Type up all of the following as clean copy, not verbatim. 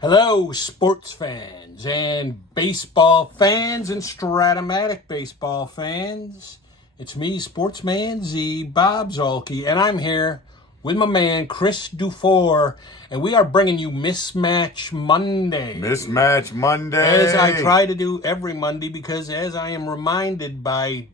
Hello, sports fans and baseball fans and Stratomatic baseball fans. It's me, Sportsman Z, Bob Zolke, and I'm here with my man, Chris Dufour, and we are bringing you Mismatch Monday. Mismatch Monday. As I try to do every Monday, because as I am reminded by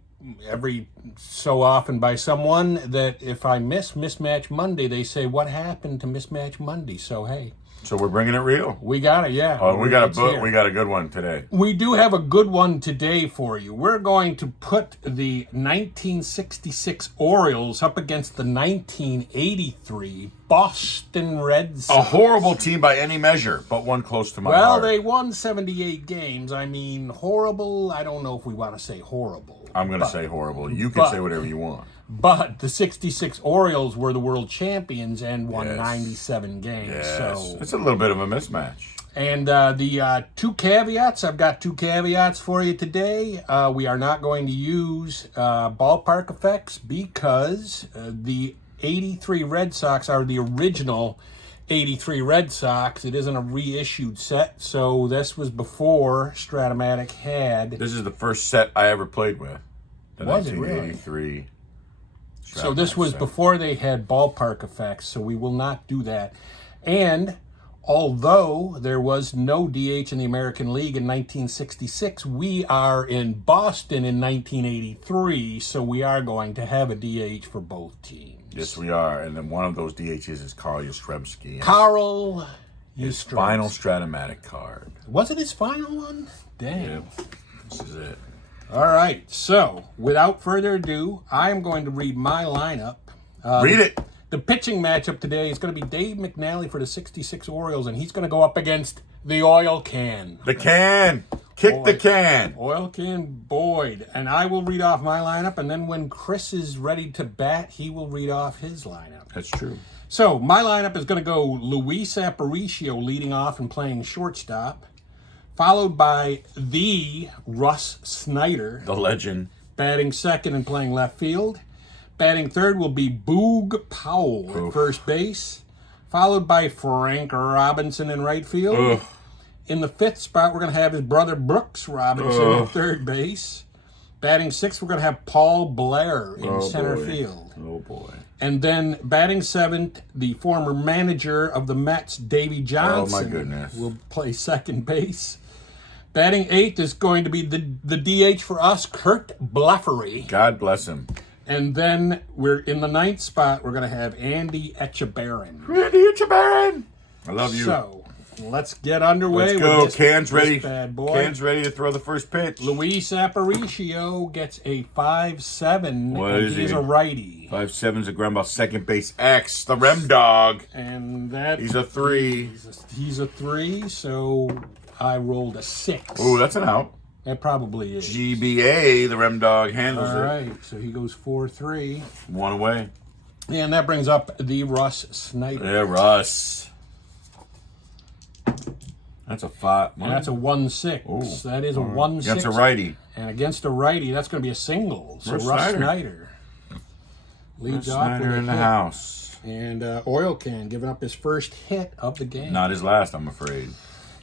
every so often by someone that if I miss Mismatch Monday, they say, what happened to Mismatch Monday? So, hey. So we're bringing it real. We got it, yeah. Oh, we got a It's book. here. We got a good one today. We do have a good one today for you. We're going to put the 1966 Orioles up against the 1983 Boston Red Sox. A horrible team by any measure, but one close to my Well, heart. they won 78 games. I mean, horrible. I don't know if we want to say horrible. I'm going to say horrible. You can say whatever you want. But the 66 Orioles were the world champions and won Yes. 97 games. Yes. So It's a little bit of a mismatch. And the two caveats, I've got two caveats for you today. We are not going to use ballpark effects because the 83 Red Sox are the original 83 Red Sox. It isn't a reissued set, so this was before Stratomatic had. This is the first set I ever played with. The Was it really? 1983. So this was set. before they had ballpark effects, so we will not do that. And although there was no DH in the American League in 1966, we are in Boston in 1983, so we are going to have a DH for both teams. Yes, we are. And then one of those DHs is Carl Yastrzemski. Carl His Yastrzemski. final Stratomatic card. Was it his final one? Damn. Yep. This is it. All right, so without further ado, I am going to read my lineup. Read it. The pitching matchup today is going to be Dave McNally for the 66 Orioles, and he's going to go up against the Oil Can. The can. Kick the Boyd. can. Oil Can Boyd. And I will read off my lineup, and then when Chris is ready to bat, he will read off his lineup. That's true. So my lineup is going to go Luis Aparicio leading off and playing shortstop, followed by the Russ Snyder The legend. batting second and playing left field. Batting third will be Boog Powell at first base, followed by Frank Robinson in right field. Ugh. In the fifth spot, we're going to have his brother Brooks Robinson at third base. Batting sixth, we're going to have Paul Blair in center boy. field. Oh, boy. And then batting seventh, the former manager of the Mets, Davey Johnson, goodness. will play second base. Batting eighth is going to be the DH for us, Kurt Blefary. God bless him. And then we're in the ninth spot, we're going to have Andy Etchebarren. Randy Etchebarren. I love you. So, let's get underway. Let's go. With Cans ready. this bad boy. Cans ready to throw the first pitch. Luis Aparicio gets a 5-7. What and is he's he? a righty. 5'7's a ground ball second base X, the Rem Dog. And that He's a 3. he's a 3, so I rolled a 6. Ooh, that's an out. That probably is. GBA, the Rem Dog handles All it. right, so he goes 4-3. One away. And that brings up the Russ Snyder. Yeah, Russ. That's a 5. And that's a 1-6. Ooh. That is a 1-6. Against a righty. And against a righty, that's going to be a single. So Russ Russ Snyder. Snyder leads Russ off Snyder with a in the hit. house. And Oil Can giving up his first hit of the game. Not his last, I'm afraid.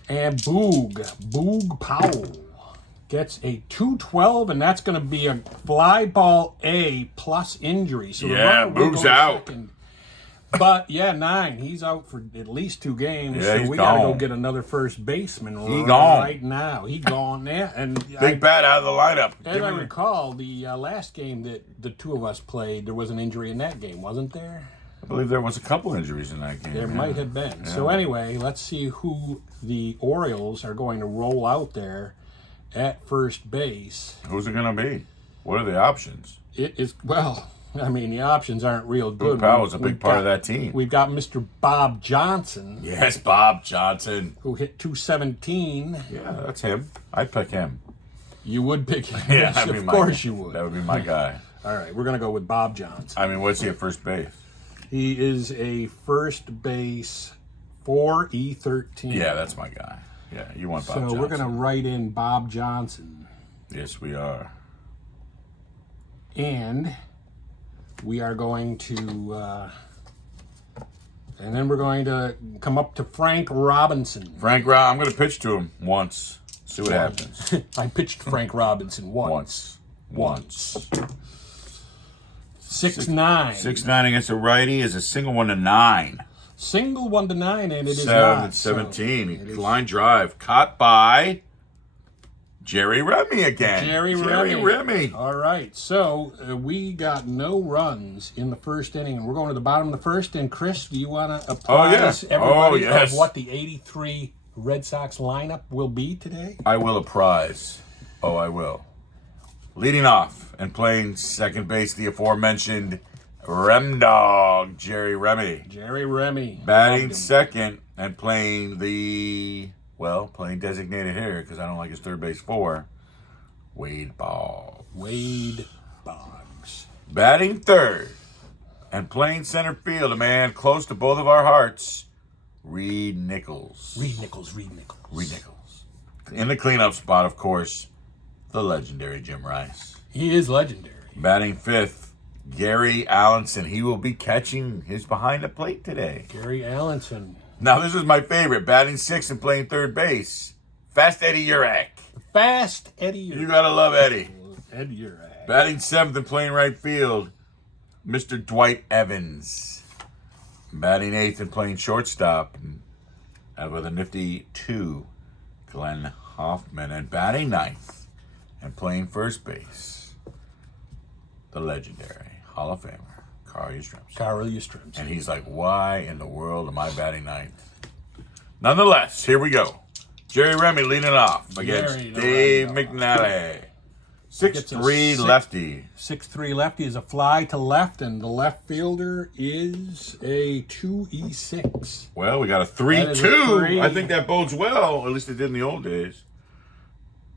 And Boog Powell gets a 2-12, and that's going to be a fly ball A plus injury. So the Yeah, runner will Boog's go out. second. But yeah, 9. He's out for at least 2 games. Yeah, so he's we got to go gone. get another first baseman He gone. right now. He gone there. And Big bat out of the lineup. as I recall, the last game that the two of us played, there was an injury in that game, wasn't there? I believe there was a couple injuries in that game. There yeah. might have been. So anyway, let's see who the Orioles are going to roll out there at first base. Who's it going to be? What are the options? It is, well, I mean, the options aren't real good. Boog Powell's a We've big part got- of that team. We've got Mr. Bob Johnson, Yes, Bob Johnson. who hit 217. Yeah, that's him. I'd pick him. You would pick him. Yeah, Yes, that'd be of my course guy. you would. That would be my guy. All right, we're going to go with Bob Johnson. I mean, what's he at first base? He is a first base 4E13. Yeah, that's my guy. Yeah, you want Bob So Johnson. we're going to write in Bob Johnson. Yes, we are. And we are going to And then we're going to come up to Frank Robinson. I'm going to pitch to him once. See what happens. I pitched Frank Robinson once. 6'9". 6'9". Against a righty is a single 1 to 9. Single 1 to 9, and it is 7 not. and 17. So Line drive caught by Jerry Remy again. Jerry Remy. All right, so we got no runs in the first inning, and we're going to the bottom of the first. And Chris, do you want to apprise everybody of what the 83 Red Sox lineup will be today? I will apprise. Oh, I will. Leading off and playing second base, the aforementioned Rem Dog, Jerry Remy. Jerry Remy. Batting second and playing playing designated hitter because I don't like his third base for Wade Boggs. Wade Boggs. Batting third and playing center field, a man close to both of our hearts, Reed Nichols. Reed Nichols. In the cleanup spot, of course, the legendary Jim Rice. He is legendary. Batting fifth, Gary Allenson. He will be catching his behind the plate today. Gary Allenson. Now, this is my favorite. Batting sixth and playing third base, Fast Eddie Urak. Fast Eddie Urak. You gotta love Eddie. Eddie Urak. Batting seventh and playing right field, Mr. Dwight Evans. Batting eighth and playing shortstop, with a nifty 2, Glenn Hoffman. And batting ninth and playing first base, the legendary Hall of Famer, Carl Yastrzemski. And he's like, why in the world am I batting ninth? Nonetheless, here we go. Jerry Remy leading off against Dave McNally. 6'3" lefty. 6'3" lefty is a fly to left, and the left fielder is a 2E6. Well, we got a 3-2. I think that bodes well. At least it did in the old days.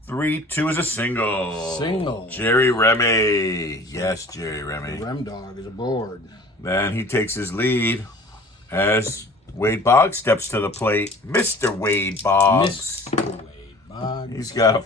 3-2 is a single. Jerry Remy. Yes, Jerry Remy. The Rem Dog is aboard. Then he takes his lead as Wade Boggs steps to the plate. Mr. Wade Boggs. He's got a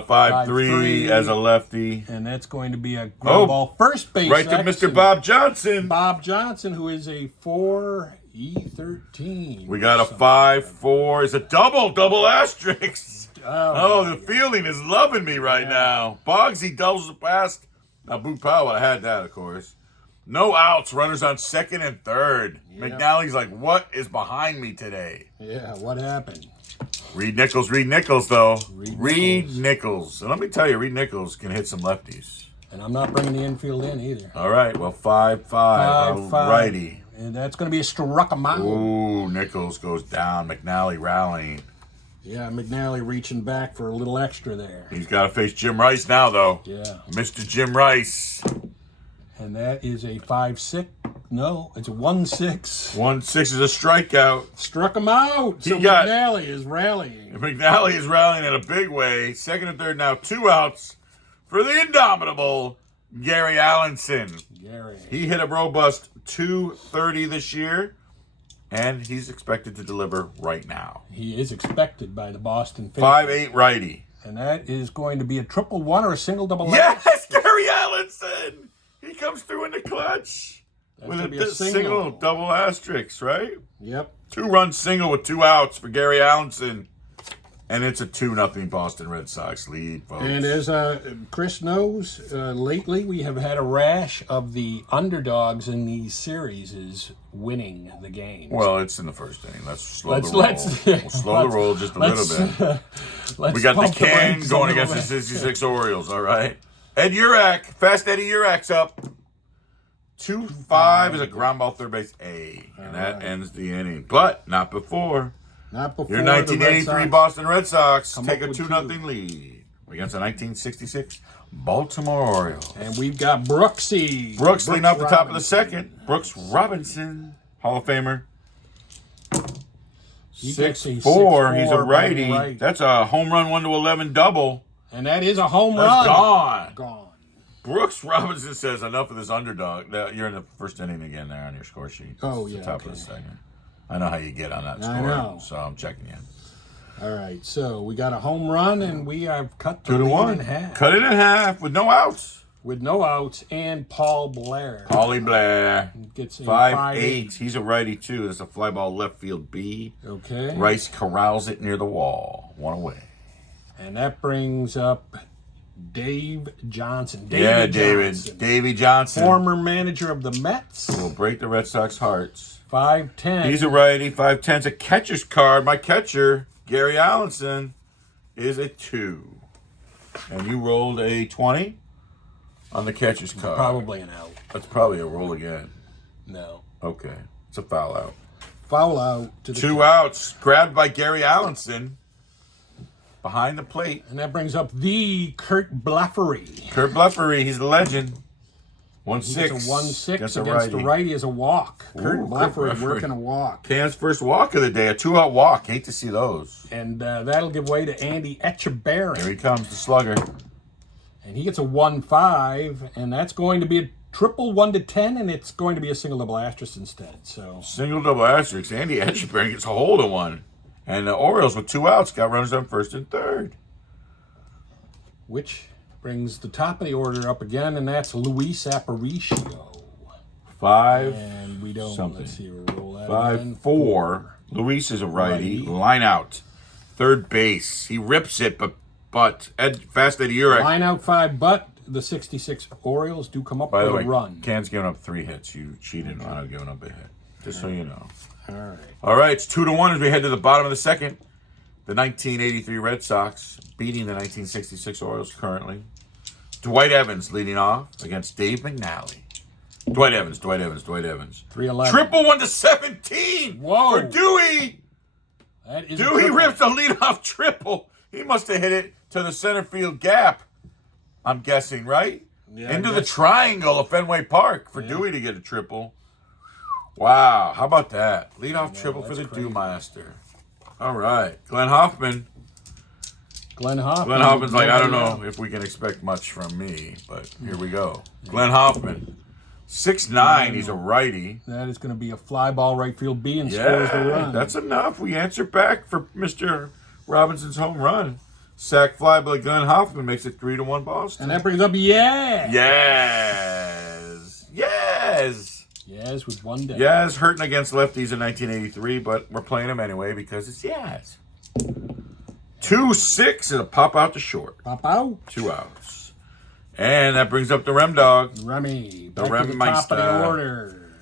5-3 as a lefty. And that's going to be a ground ball first base. Right to Mr. Bob Johnson. Bob Johnson, who is a 4E13. We got a 5-4. It's a double asterisk. Oh, the fielding is loving me right now. Boggsy doubles the pass. Now, Boot Powell would have had that, of course. No outs. Runners on second and third. Yep. McNally's like, what is behind me today? Yeah, what happened? Reed Nichols, though. Reed Nichols. And let me tell you, Reed Nichols can hit some lefties. And I'm not bringing the infield in either. All right, well, 5-5. Righty. And that's going to be a struck him out. Ooh, Nichols goes down. McNally rallying. Yeah, McNally reaching back for a little extra there. He's got to face Jim Rice now, though. Yeah. Mr. Jim Rice. And that is a 5-6. No, it's a 1-6. 1-6 is a strikeout. Struck him out. So McNally is rallying. McNally is rallying in a big way. Second and third now, 2 outs for the indomitable Gary Allenson. He hit a robust .230 this year, and he's expected to deliver right now. He is expected by the Boston faithful. 5'8" righty. And that is going to be a 1-1 or a single double. Yes, Gary Allenson. He comes through in the clutch. With a single double asterisk, right? Yep. 2-run single with 2 outs for Gary Allenson. And it's a 2-0 Boston Red Sox lead, folks. And as Chris knows, lately we have had a rash of the underdogs in these series is winning the game. Well, it's in the first inning. Let's slow the roll. We'll slow the roll just a little bit. We got the can going against the 66 Orioles, all right? Ed Urak, Fast Eddie Urak's up. 2-5 is a ground ball third base A. And that ends the inning. But not before. Not before your 1983 Boston Red Sox take a 2-0 lead against the 1966 Baltimore Orioles. And we've got Brooksy. Brooks leading off the top of the second. Brooks Robinson, Hall of Famer. 6'4". He's a righty. Right. That's a home run 1-11 double. And that is a home run. That's gone. Brooks Robinson says, enough of this underdog. You're in the first inning again there on your score sheet. Oh, yeah. Top of the second. I know how you get on that score, so I'm checking you. All right, so we got a home run, and we have cut the lead in half. Cut it in half with no outs. with no outs, and Paul Blair. Paulie Blair. Gets a 5'8". He's a righty, too. It's a fly ball left field B. Okay. Rice corrals it near the wall. 1 away. And that brings up Dave Johnson. David. Johnson, Davey Johnson. former manager of the Mets. Will break the Red Sox hearts. 5'10". He's a righty. 5'10's a catcher's card. My catcher, Gary Allenson, is a 2. And you rolled a 20 on the catcher's card. Probably an out. That's probably a roll again. No. Okay. It's a foul out. Foul out to the 2 outs. Grabbed by Gary Allenson. Behind the plate. And that brings up the Kurt Bleffery. Kurt Bleffery, he's the legend. 1-6. It's a 1-6 against a the righty as a walk. Kurt Bleffery working a walk. Cam's first walk of the day, a 2-out walk. Hate to see those. And that'll give way to Andy Etchebarren. Here he comes, the slugger. And he gets a 1-5, and that's going to be a triple 1 to 10, and it's going to be a single double asterisk instead. So Single double asterisk. Andy Etchebarren gets a hold of one. And the Orioles with 2 outs got runners on first and third. which brings the top of the order up again, and that's Luis Aparicio. 5. And we don't. Something. Let's see. We'll roll that again. 5-4. Luis is a righty. Line out. Third base. He rips it, but Fast Eddie Urich. Line out 5, but the 66 Orioles do come up By with the way, a run. Can's giving up 3 hits. You cheated on giving up a hit. Just so you know. All right. All right, it's 2-1 as we head to the bottom of the second. The 1983 Red Sox beating the 1966 Orioles currently. Dwight Evans leading off against Dave McNally. Dwight Evans. 311. Triple 1 to 17. Whoa. For Dewey. That is Dewey rips a leadoff triple. He must have hit it to the center field gap. I'm guessing, right? Yeah, Into the triangle of Fenway Park for Dewey to get a triple. Wow, how about that? Leadoff triple for the Dewmaster. All right, Glenn Hoffman. Glenn Hoffman. Glenn Hoffman's like, I don't know if we can expect much from me, but here we go. Glenn Hoffman, 6'9", he's a righty. That is going to be a fly ball right field B and scores the run. That's enough. We answer back for Mr. Robinson's home run. Sack fly by Glenn Hoffman makes it 3-1 Boston. And that brings up Yes. Yes, with 1 day. Yaz hurting against lefties in 1983, but we're playing him anyway because it's Yaz. 2-6 and a pop out to short. Pop out. 2 outs. And that brings up the Rem Dog. Remy. Back The to the top of the Remmeister. order.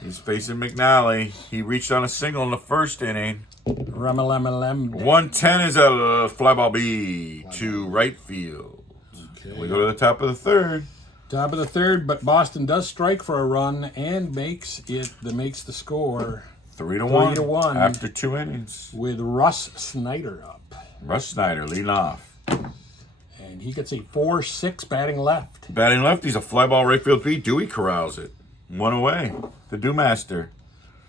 He's facing McNally. He reached on a single in the first inning. Rem. 110 is a fly ball B to right field. Okay. We go to the top of the third. Top of the third, but Boston does strike for a run and makes the score 3-1. 3-1. After 2 innings. with Russ Snyder up. Russ Snyder leading off. And he gets a 4-6 batting left. Batting left, he's a fly ball right field B. Dewey corrals it. 1 away. The Dewmaster.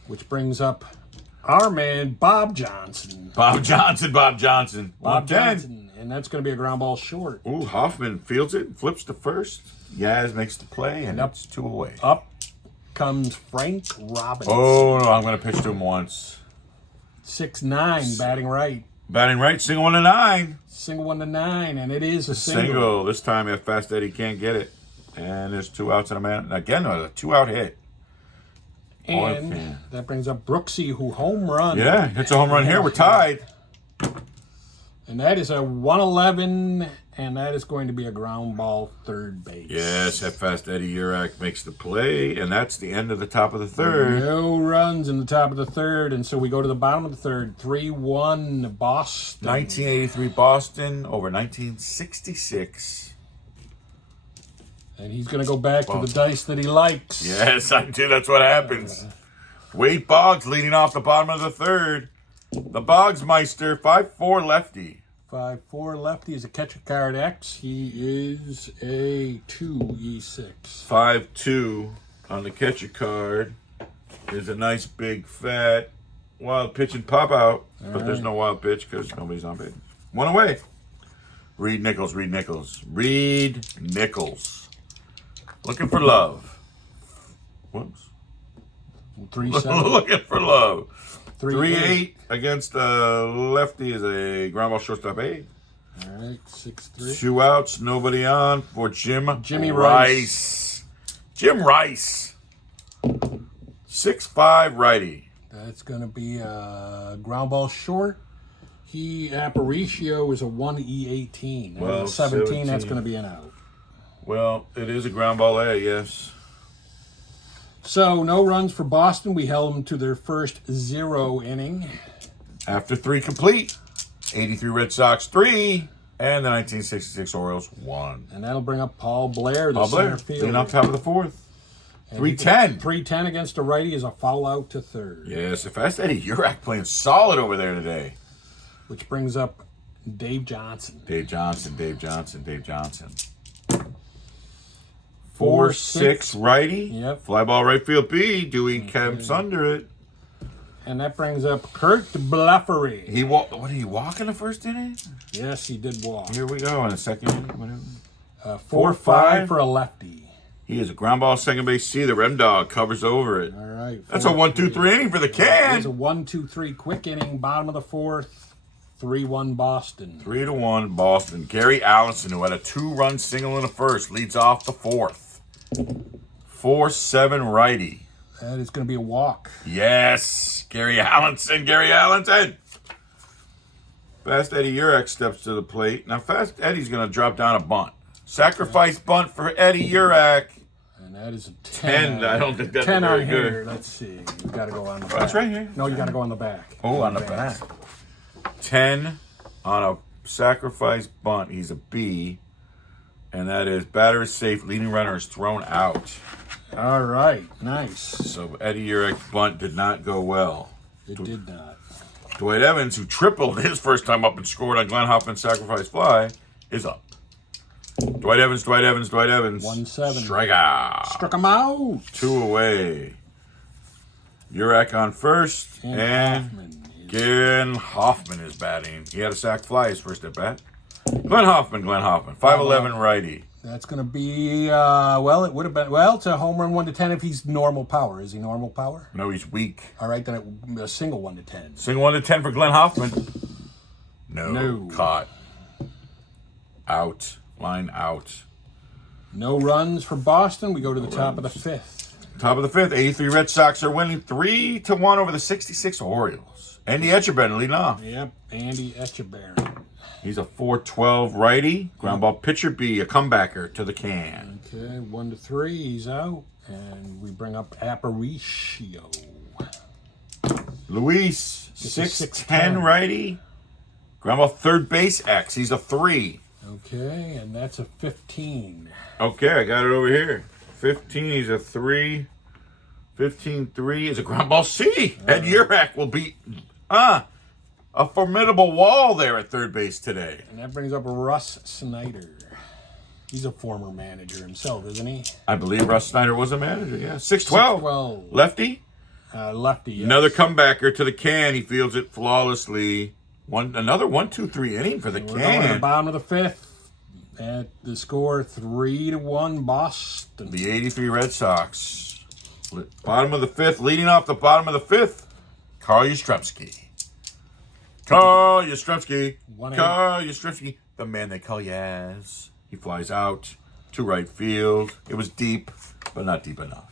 Which brings up our man, Bob Johnson. Bob Johnson. 110. Johnson. And that's going to be a ground ball short. Ooh, Hoffman fields it, flips to first. Yaz makes the play, and Yep. it's 2 away. Up comes Frank Robinson. Oh, no, I'm going to pitch to him once. 6'9", batting right. Batting right, single 1 to 9. Single 1 to 9, and it is a single. Single. This time, if Fast Eddie can't get it. And there's 2 outs and a man. Again, a 2-out hit. And that brings up Brooksy, who home run. Yeah, hits a home run here. We're tied. And that is a 111, and that is going to be a ground ball third base. Yes, that Fast Eddie Urich makes the play, and that's the end of the top of the third. No runs in the top of the third, and so we go to the bottom of the third. 3-1 Boston. 1983 Boston over 1966. And he's going to go back to the dice that he likes. Yes, I do. That's what happens. Wade Boggs leading off the bottom of the third. The Boggsmeister, 5'4" lefty. 5'4" lefty is a catcher card X. He is a 2E6. 5'2" on the catcher card. Is a nice big fat wild pitch and pop out. But there's no wild pitch because nobody's on base. 1 away. Reed Nichols. Looking for love. Whoops. 3-7. Looking for love. 3-8. 3-8 against the lefty is a ground ball shortstop A. All right, 6-3. 2 outs, nobody on for Jimmy Rice. Jim Rice. 6'5" righty. That's going to be a ground ball short. Aparicio is a 1E18. Well, 17, that's 17. going to be an out. Well, it is a ground ball A, yes. So, no runs for Boston. We held them to their first 0 inning. After 3 complete, 83 Red Sox 3, and the 1966 Orioles 1. And that'll bring up Paul Blair, the Paul Blair, center fielder. leading on top of the 4th. And 310. 310 against a righty is a foul out to third. Yes, if that's Eddie Urak playing solid over there today. Which brings up Dave Johnson. Dave Johnson. 4-6 4-6 righty. Yep. Fly ball right field B. Dewey camps under it. And that brings up Kurt Bluffery. What did he walk in the first inning? Yes, he did walk. Here we go in the second inning. Whatever. 4-5 for a lefty. He is a ground ball second base C. The Rem Dog covers over it. All right. That's a 1-2-3 inning for the It's can. a 1-2-3 quick inning, bottom of the 4th. 3-1 Boston. 3-1 Boston. Gary Allison, who had a 2-run single in the first, leads off the 4th. 4-7 righty. That is going to be a walk. Yes, Gary Allison. Fast Eddie Urak steps to the plate. Now, Fast Eddie's going to drop down a bunt. Sacrifice bunt for Eddie Urak. And that is a 10. 10. I don't think that's 10 very on good. here. Let's see. You got to go on the back. That's right here. No, you got to go on the back. Oh, on the back. 10 on a sacrifice bunt. He's a B. And that is batter is safe. Leading runner is thrown out. All right. Nice. So Eddie Urak's bunt did not go well. It did not. Dwight Evans, who tripled his first time up and scored on Glenn Hoffman's sacrifice fly, is up. Dwight Evans. 1-7. Strikeout. Struck him out. 2 away. Urak on first. And Glenn Hoffman is batting. He had a sac fly his first at bat. Glenn Hoffman. 5'11" righty. That's going to be, it would have been, it's a home run 1-10 if he's normal power. Is he normal power? No, he's weak. All right, then a single 1-10. Single 1-10 for Glenn Hoffman. No. Caught. Out. Line out. No runs for Boston. We go to the top of the 5th. Top of the 5th, 83 Red Sox are winning 3-1 over the 66 Orioles. Andy Etchebarren leading off. Yep, Andy Etchebarren. He's a 4-12 righty. Ground ball pitcher B, a comebacker to the can. Okay, 1-3, he's out. And we bring up Aparicio. Luis, It's a 6'10 righty. Ground ball third base X. He's a 3. Okay, and that's a 15. Okay, I got it over here. 15, he's a 3. 15-3 is a ground ball C. Ed Urak will beat a formidable wall there at third base today. And that brings up Russ Snyder. He's a former manager himself, isn't he? I believe Russ Snyder was a manager, yeah. 6'12. 6'12. Lefty. Lefty, yes. Another comebacker to the can. He fields it flawlessly. Another 1-2-3 inning for the We're going to the can. bottom of the 5th. At the score, 3-1 Boston. The 83 Red Sox. Bottom of the 5th. Leading off the bottom of the 5th, Carl Yastrzemski. Carl Yastrzemski. The man they call Yaz. He flies out to right field. It was deep, but not deep enough.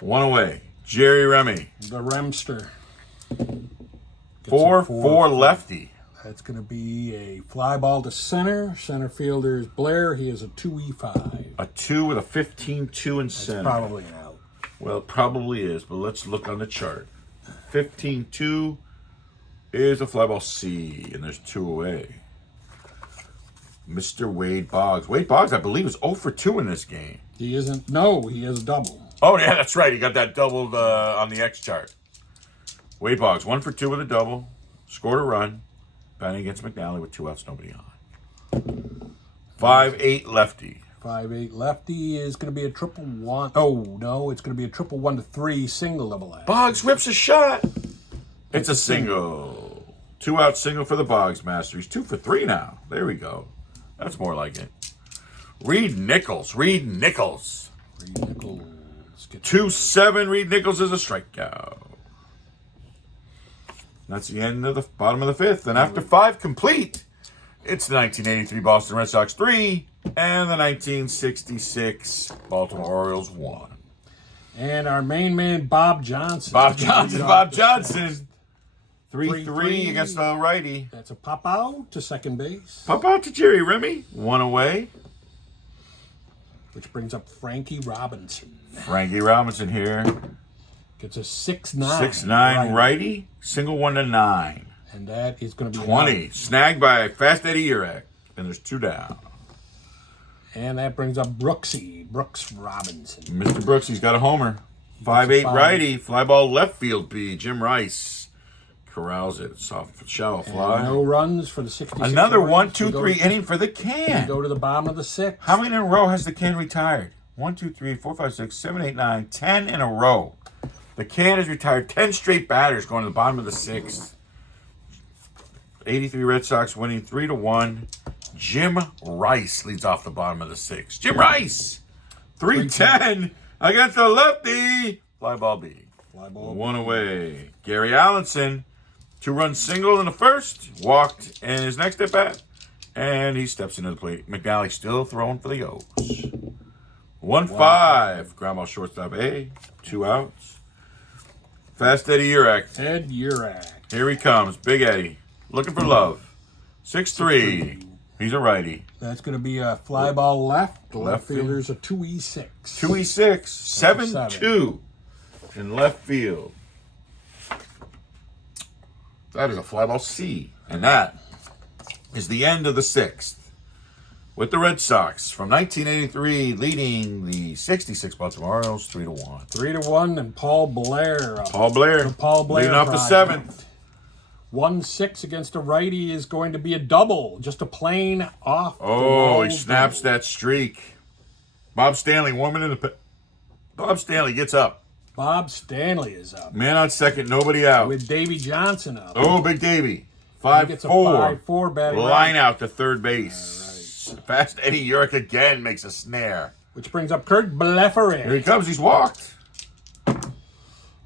1 away. Jerry Remy. The Remster. 4-4 lefty. That's going to be a fly ball to center. Center fielder is Blair. He is a 2E5. A 2 with a 15-2 in center. Probably an out. Well, it probably is, but let's look on the chart. 15-2 is a fly ball C, and there's 2 away. Mr. Wade Boggs. Wade Boggs, I believe, is 0 for 2 in this game. He isn't. No, he has a double. Oh, yeah, that's right. He got that doubled on the X chart. Wade Boggs, 1 for 2 with a double. Scored a run. Batting against McNally with 2 outs, nobody on. 5-8 lefty. 5-8 lefty is going to be a triple 1. Oh, no, it's going to be a triple 1-3 single double A. Boggs whips a shot. It's a single. 2 out single for the Boggs Master. He's 2 for 3 now. There we go. That's more like it. Reed Nichols. 2-7. Reed Nichols is a strikeout. That's the end of the bottom of the 5th. And after 5 complete, It's the 1983 Boston Red Sox 3 and the 1966 Baltimore Orioles 1. And our main man, Bob Johnson. Bob Johnson. 3-3 3-3 against the righty. That's a pop out to second base. Pop out to Jerry Remy. 1 away. Which brings up Frankie Robinson. Frankie Robinson here. Gets a 6-9. 6-9 righty. Single 1 to 9. And that is going to be 20. Snagged by Fast Eddie Urach. And there's 2 down. And that brings up Brooks Robinson. Mr. Brooks, he's got a homer. 5-8 righty. Fly ball left field B. Jim Rice corrals it. Soft, shallow fly. And no runs for the 66. Another 1-2-3 inning for the Can. Go to the bottom of the 6th. How many in a row has the Can retired? 1, 2, 3, 4, 5, 6, 7, 8, 9, 10 in a row. The Can has retired 10 straight batters going to the bottom of the 6th. 83 Red Sox winning 3-1. Jim Rice leads off the bottom of the 6th. Jim Rice, 3-10 against the lefty. Fly ball B. Fly ball 1 away. Gary Allenson, 2-run single in the first. Walked in his next at bat. And he steps into the plate. McNally still throwing for the O's. 1-5. Ground ball shortstop A. 2 outs. Fast Eddie Urach. Ed Urach. Here he comes. Big Eddie. Looking for love. 6-3. He's a righty. That's going to be a fly ball left. The left field. fielder's a 2-6. 2-6. 7-2 in left field. That is a fly ball C. And that is the end of the 6th. With the Red Sox from 1983 leading the 66 Baltimore Orioles 3-1. 3-1, and Paul Blair. Paul Blair. The Paul Blair leading off the project. 7th. 1-6 against a righty is going to be a double. Just a plain off. Oh, he snaps that streak. Bob Stanley warming in the... Bob Stanley gets up. Bob Stanley is up. Man on second, nobody out. With Davy Johnson up. Oh, Big Davy. He gets a 5-4 batting Line right. out to third base. Right. Fast Eddie Urach again makes a snare. Which brings up Kurt Blefferin. Here he comes. He's walked.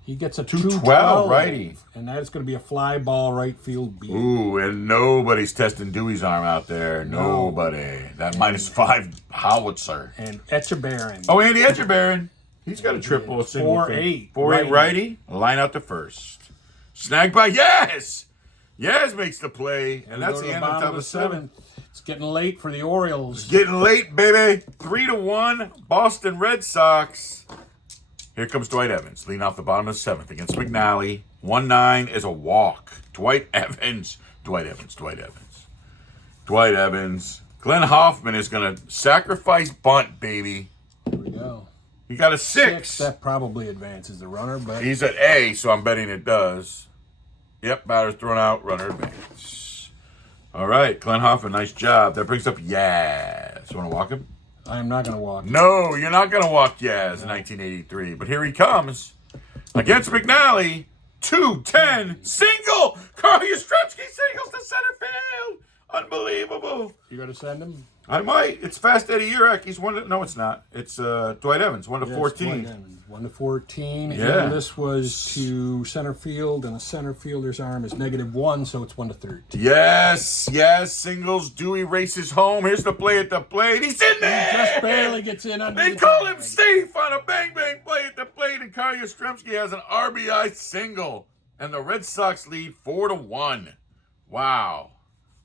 He gets a 2-12 righty. And that is going to be a fly ball right field B. Ooh, and nobody's testing Dewey's arm out there. No. Nobody. That -5 howitzer. And Etchebarren. Oh, Andy Etchebarren. He's got a triple. 4-8. 4-8 righty. Line out to first. Snagged by Yaz. Yaz makes the play. And that's the end of the top of the 7th. It's getting late for the Orioles. Getting late, baby. 3-1 Boston Red Sox. Here comes Dwight Evans, leading off the bottom of the 7th against McNally. 1-9 is a walk. Dwight Evans. Glenn Hoffman is going to sacrifice bunt, baby. Here we go. He got a 6. That probably advances the runner, but He's at A, so I'm betting it does. Yep, batter's thrown out, runner advance. All right, Glenn Hoffman, nice job. That brings up Yaz. You want to walk him? I am not going to walk. No, you're not going to walk Yaz in 1983. But here he comes against McNally. 2-10 single. Carl Yastrzemski singles to center field. Unbelievable. You going to send him? I might. It's Fast Eddie Urach. He's one. No, it's not. It's Dwight Evans. 1-14. 1-14. Yeah. And this was to center field, and a center fielder's arm is -1, so it's 1-13. Yes. Singles. Dewey races home. Here's the play at the plate. He's in there. He just barely gets in under They the call tag. him safe on a bang-bang play at the plate, and Carl Yastrzemski has an RBI single. And the Red Sox lead 4-1. Wow.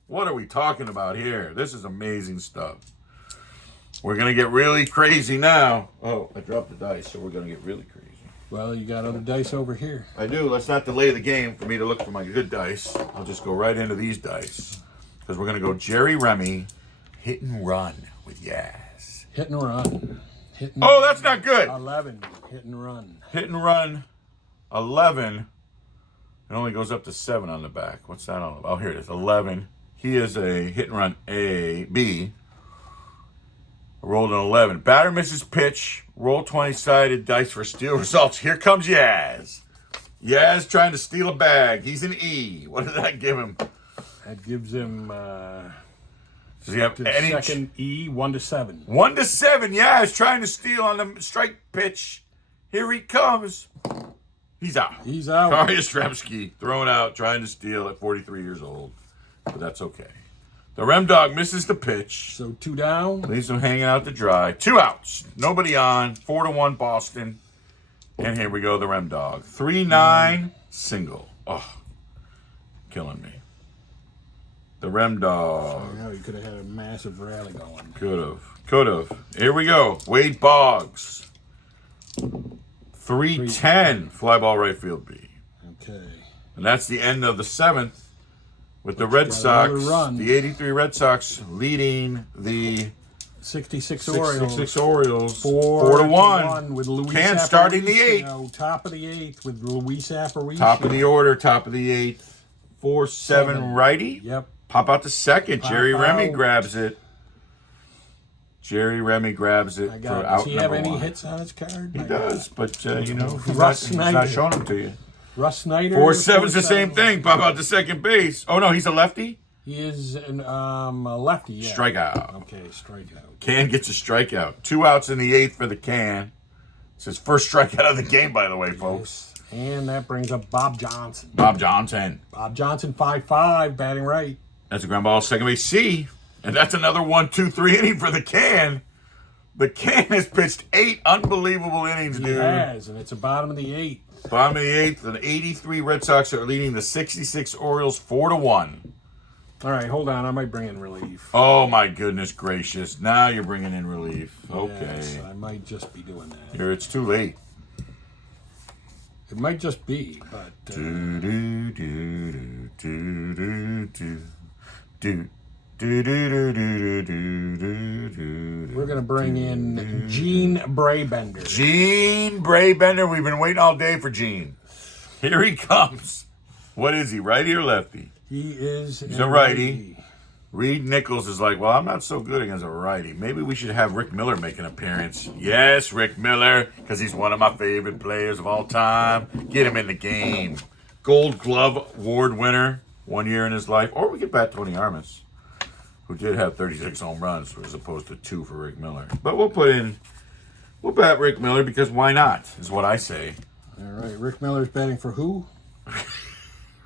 What are we talking about here? This is amazing stuff. We're going to get really crazy now. Oh, I dropped the dice, so we're going to get really crazy. Well, you got other dice over here. I do. Let's not delay the game for me to look for my good dice. I'll just go right into these dice. Because we're going to go Jerry Remy, hit and run with Yaz. Hit and run. Oh, that's not good. 11. Hit and run. Hit and run, 11. It only goes up to 7 on the back. What's that on? Oh, here it is, 11. He is a hit and run B. Rolled an 11. Batter misses pitch. Roll 20-sided dice for steal results. Here comes Yaz. Yaz trying to steal a bag. He's an E. What did that give him? That gives him Does he have any second E, 1-7. 1-7. Yaz trying to steal on the strike pitch. Here he comes. He's out. He's out. Carl Yastrzemski thrown out, trying to steal at 43 years old. But that's okay. The Rem Dog misses the pitch. So 2 down. Leaves him hanging out to dry. 2 outs. Nobody on. 4-1 Boston. And here we go, the Rem Dog. 3-9 single. Oh, killing me. The Rem Dog. I know you could have had a massive rally going. Could have. Here we go. Wade Boggs. 3-10. Fly ball right field B. Okay. And that's the end of the 7th with the Red Sox. The 83 Red Sox leading the 66 Orioles. 66 Orioles. 4-1 with Luis Can starting the 8th. Top of the 8th with Luis Aparicio. Top of the order, top of the 8th. 4-7 righty. Yep. Pop out the second. Pop Jerry Remy out. grabs it. Jerry Remy grabs it for out Does he have number any 1. hits on his card? He does, but he's Russ not Snyder. showing them to you. Russ Snyder. 4-7's the same thing. Pop out to second base. Oh no, he's a lefty. He is a lefty. Yeah. Strikeout. Okay, strikeout. Can gets a strikeout. 2 outs in the 8th for the Can. It's his first strikeout of the game, by the way, folks. And that brings up Bob Johnson. Bob Johnson. Bob Johnson, 5-5, batting right. That's a ground ball, second base C. And that's another 1-2-3 inning for the Can. The Can has pitched 8 unbelievable innings, He dude. has, and it's a bottom of the 8th. Bottom of the 8th, the 83 Red Sox are leading the 66 Orioles 4-1. All right, hold on. I might bring in relief. Oh, my goodness gracious. Now you're bringing in relief. Okay. Yes, I might just be doing that. Here, it's too late. It might just be, but Do, do, do, do, do, do, do. Do, do, do, do, do, do, do, we're going to bring in Gene Braybender. Gene Braybender. We've been waiting all day for Gene. Here he comes. What is he, righty or lefty? He's a righty. Reed Nichols is like, well, I'm not so good against a righty. Maybe we should have Rick Miller make an appearance. Yes, Rick Miller, because he's one of my favorite players of all time. Get him in the game. Gold Glove Award winner 1 year in his life. Or we could bat Tony Armas, who did have 36 home runs as opposed to 2 for Rick Miller. But we'll bat Rick Miller because why not, is what I say. All right, Rick Miller's batting for who?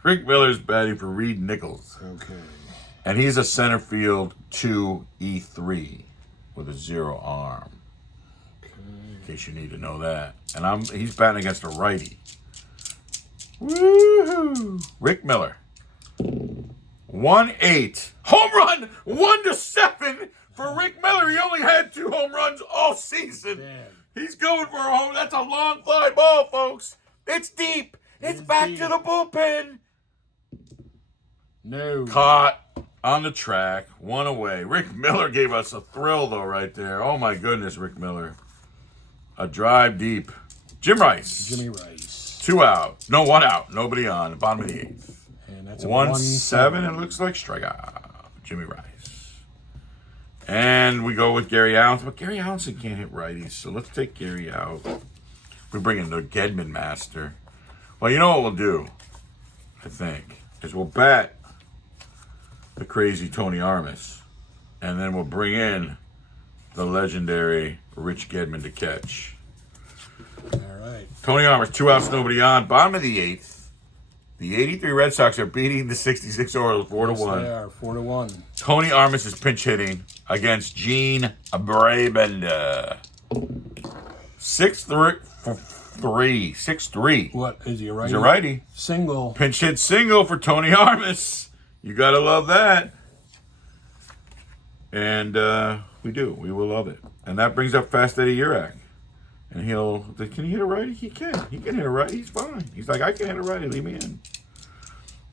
Rick Miller's batting for Reed Nichols. Okay. And he's a center field 2E3 with a 0 arm. Okay. In case you need to know that. And he's batting against a righty. Woohoo! Rick Miller. 1-8. Home run! 1-7 for Rick Miller. He only had 2 home runs all season. Damn. He's going for a home. That's a long fly ball, folks. It's deep. It's back deep. to the bullpen. No. Caught on the track. 1 away. Rick Miller gave us a thrill, though, right there. Oh, my goodness, Rick Miller. A drive deep. Jim Rice. Jimmy Rice. 2 out. No, 1 out. Nobody on. Bottom of the 8th. And that's a 1-7. It looks like strikeout. Jimmy Rice. And we go with Gary Allen. But Gary Allenson can't hit righties, so let's take Gary out. We bring in the Gedman master. Well, you know what we'll do, I think, is we'll bat the crazy Tony Armas, and then we'll bring in the legendary Rich Gedman to catch. All right. Tony Armas, 2 outs, nobody on. Bottom of the 8th. The 83 Red Sox are beating the 66 Orioles 4-1. They are 4-1. Tony Armas is pinch hitting against Gene Braybender. 6-3. What is he a righty? He's a righty. Single. Pinch hit single for Tony Armas. You gotta love that. And we do. We will love it. And that brings up Fast Eddie Urach. And can he hit a righty? He can. He can hit a righty. He's fine. He's like, I can hit a righty. Leave me in.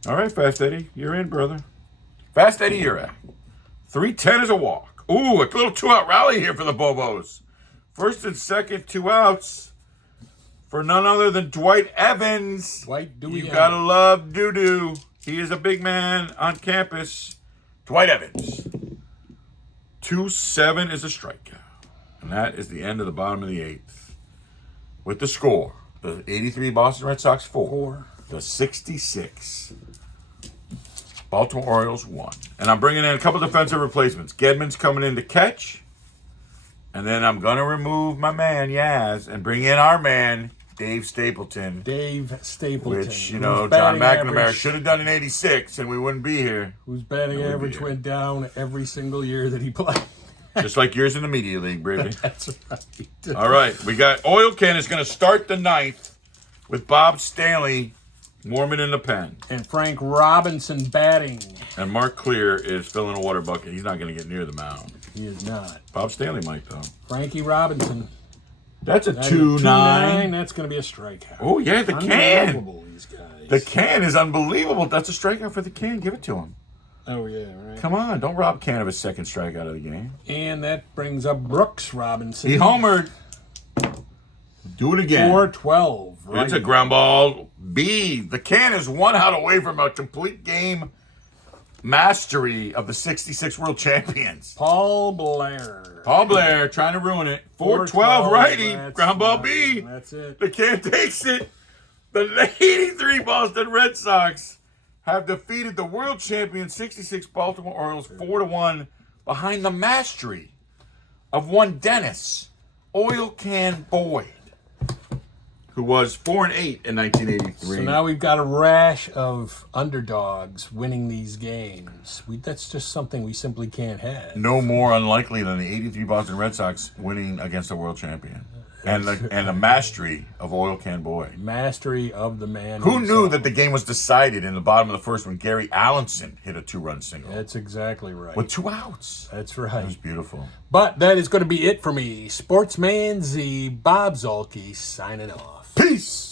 All right, Fast Eddie. You're in, brother. Fast Eddie Urach. 3-10 is a walk. Ooh, a little 2-out rally here for the Bobos. First and second, 2 outs for none other than Dwight Evans. Dwight Dewey. You gotta love Doo-Doo. He is a big man on campus. Dwight Evans. 2-7 is a strikeout. And that is the end of the bottom of the 8th. With the score, the 83 Boston Red Sox 4. The 66 Baltimore Orioles 1. And I'm bringing in a couple defensive replacements. Gedman's coming in to catch. And then I'm going to remove my man, Yaz, and bring in our man, Dave Stapleton. Dave Stapleton. Which, whose John batting McNamara average- should have done in 86 and we wouldn't be here. Whose batting would be average here. went down every single year that he played. Just like yours in the Media League, Brady. That's right. All right, we got Oil Can is going to start the ninth with Bob Stanley warming in the pen. And Frank Robinson batting. And Mark Clear is filling a water bucket. He's not going to get near the mound. He is not. Bob Stanley might, though. Frankie Robinson. That's a That is 2-9. That's going to be a strikeout. Oh, yeah, the can. Unbelievable, these guys. The can is unbelievable. That's a strikeout for the can. Give it to him. Oh, yeah, right. Come on, don't rob Can of his second strikeout of the game. And that brings up Brooks Robinson. He homered. Do it again. 4-12. Right. It's a ground ball. B. The Can is 1 out away from a complete game mastery of the 66 world champions. Paul Blair. Paul Blair trying to ruin it. 4-12 righty. That's Ground ball fine. B. That's it. The Can takes it. The 83 Boston Red Sox have defeated the world champion 66 Baltimore Orioles 4-1 behind the mastery of one Dennis Oil Can Boyd, who was 4-8 in 1983. So now we've got a rash of underdogs winning these games. That's just something we simply can't have. No more unlikely than the 83 Boston Red Sox winning against a world champion. And the mastery of Oil Can Boyd. Mastery of the man. Who knew himself. that the game was decided in the bottom of the first when Gary Allenson hit a 2-run single That's exactly right. with 2 outs? That's It was right. beautiful. But that is going to be it for me. Sportsman Z, Bob Zolke, signing off. Peace.